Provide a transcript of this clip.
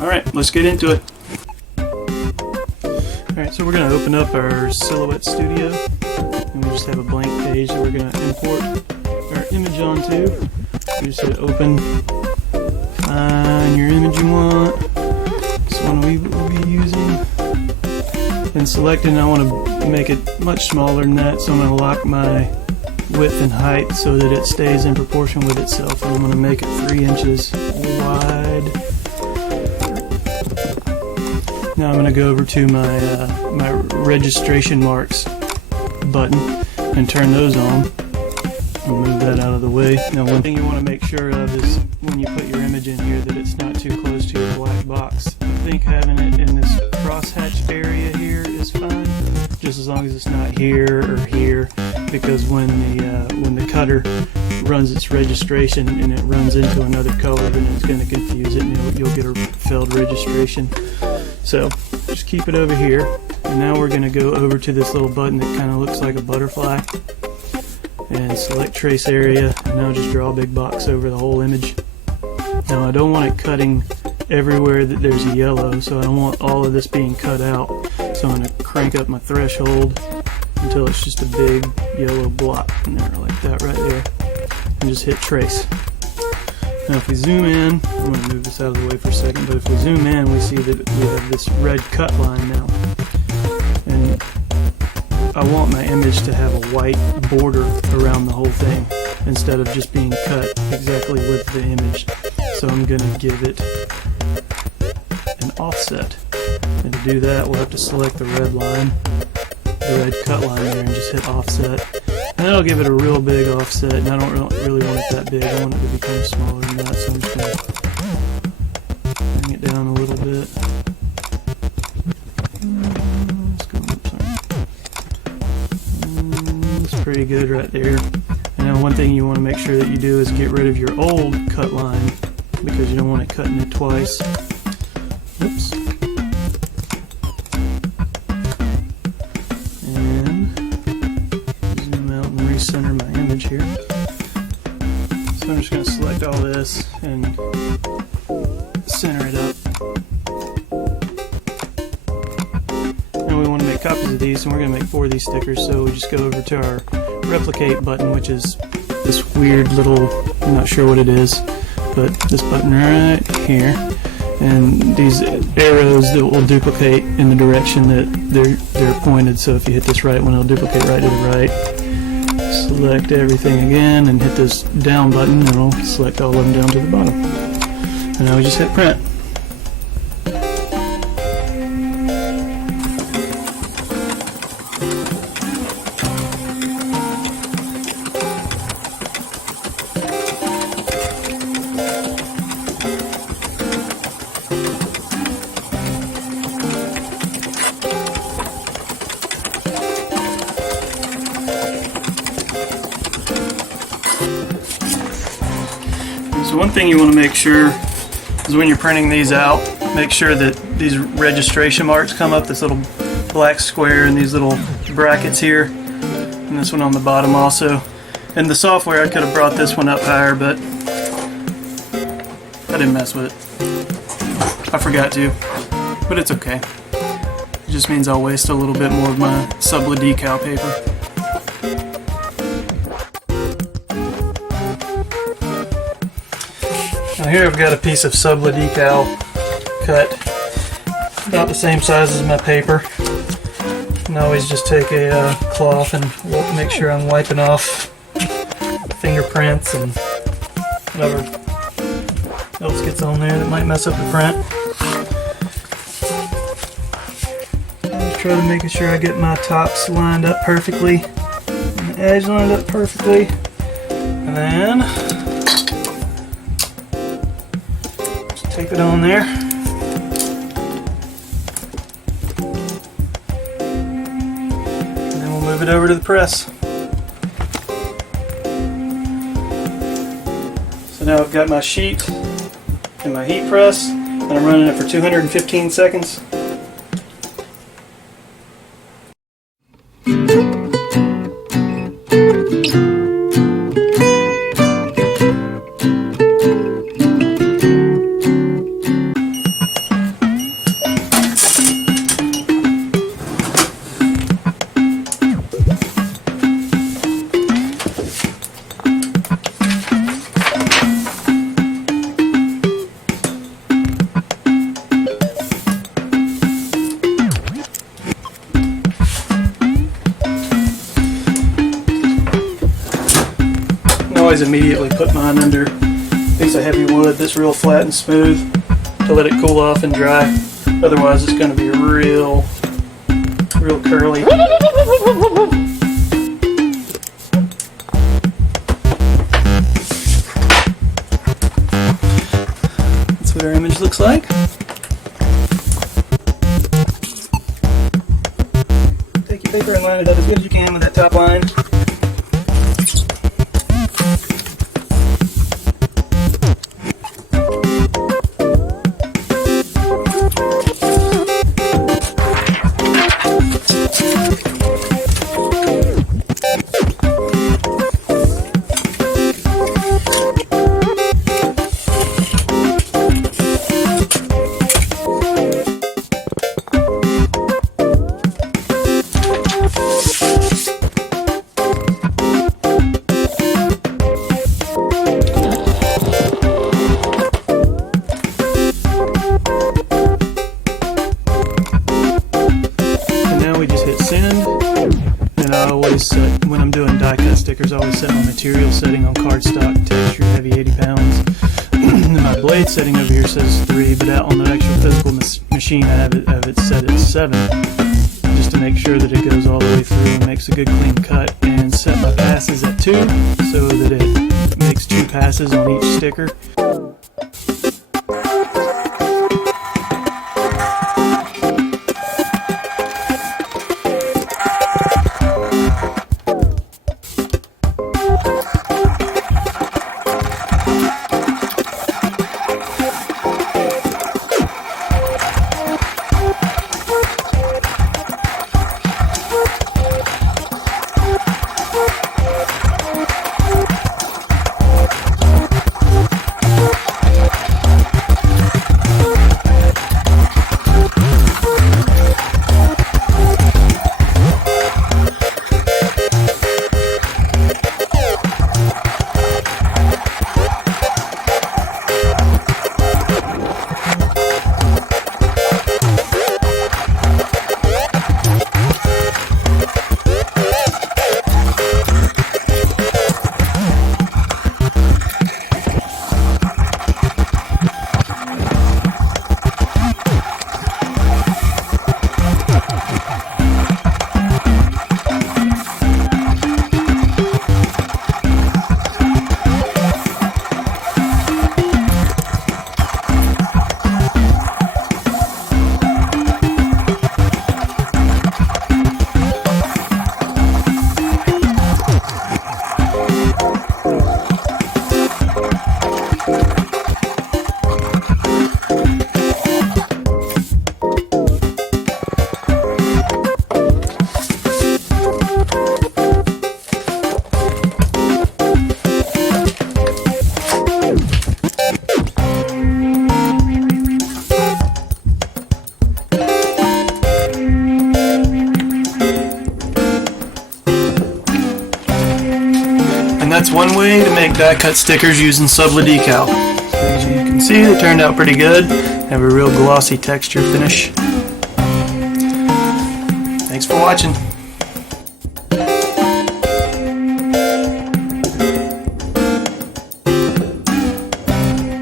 alright, let's get into it. Alright, so we're going to open up our Silhouette Studio, and we just have a blank page that we're going to import our image onto. You just hit open, find your image you want. This one we will be using. And selecting, I want to make it much smaller than that, so I'm going to lock my width and height so that it stays in proportion with itself, and I'm going to make it 3 inches wide. Now I'm going to go over to my my registration marks button and turn those on. I'll move that out of the way. Now one thing you want to make sure of is when you put your image in here that it's not too close to your black box. I think having it in this crosshatch area here is fine, just as long as it's not here or here, because when the cutter runs its registration and it runs into another color, then it's going to confuse it and you'll get a failed registration. So just keep it over here, and now we're going to go over to this little button that kind of looks like a butterfly and select trace area, and now just draw a big box over the whole image. Now I don't want it cutting everywhere that there's a yellow, so I don't want all of this being cut out, so I'm going to crank up my threshold until it's just a big yellow block in there, like that right there, and just hit trace. Now if we zoom in, I'm going to move this out of the way for a second, but if we zoom in, we see that we have this red cut line now. And I want my image to have a white border around the whole thing, instead of just being cut exactly with the image. So I'm going to give it an offset. And to do that, we'll have to select the red line, the red cut line there, and just hit offset. And that'll give it a real big offset, and I don't really want it that big. I want it to be kind of smaller than that, so I'm just going to bring it down a little bit. Let's go, that's pretty good right there. And now one thing you want to make sure that you do is get rid of your old cut line, because you don't want it cutting it twice. Oops. Center my image here. So I'm just going to select all this and center it up. And we want to make copies of these, and we're going to make 4 of these stickers, so we just go over to our replicate button, which is this weird little, I'm not sure what it is, but this button right here, and these arrows that will duplicate in the direction that they're pointed. So if you hit this right one, it'll duplicate right to the right. Select everything again and hit this down button, and it'll select all of them down to the bottom. And now we just hit print. So one thing you want to make sure is when you're printing these out, make sure that these registration marks come up, this little black square and these little brackets here, and this one on the bottom also. In the software I could have brought this one up higher, but I didn't mess with it. I forgot to, but it's okay. It just means I'll waste a little bit more of my Sublidecal paper. Now here I've got a piece of Sublidecal cut about the same size as my paper. And I always just take a cloth and make sure I'm wiping off fingerprints and whatever else gets on there that might mess up the print. Just try to make sure I get my tops lined up perfectly and the edge lined up perfectly, and then tape it on there. And then we'll move it over to the press. So now I've got my sheet and my heat press, and I'm running it for 215 seconds. always immediately put mine under a piece of heavy wood that's real flat and smooth to let it cool off and dry. Otherwise it's going to be real curly. That's what our image looks like. Take your paper and line it up as good as you can with that top line. And I always set, when I'm doing die cut stickers, I always set my material setting on cardstock, texture, heavy 80 pounds. My blade setting over here says 3, but out on the actual physical machine I have it set at 7, just to make sure that it goes all the way through and makes a good clean cut. And set my passes at 2, so that it makes 2 passes on each sticker. That's one way to make die cut stickers using Sublidecal. As you can see, they turned out pretty good. Have a real glossy texture finish. Thanks for watching.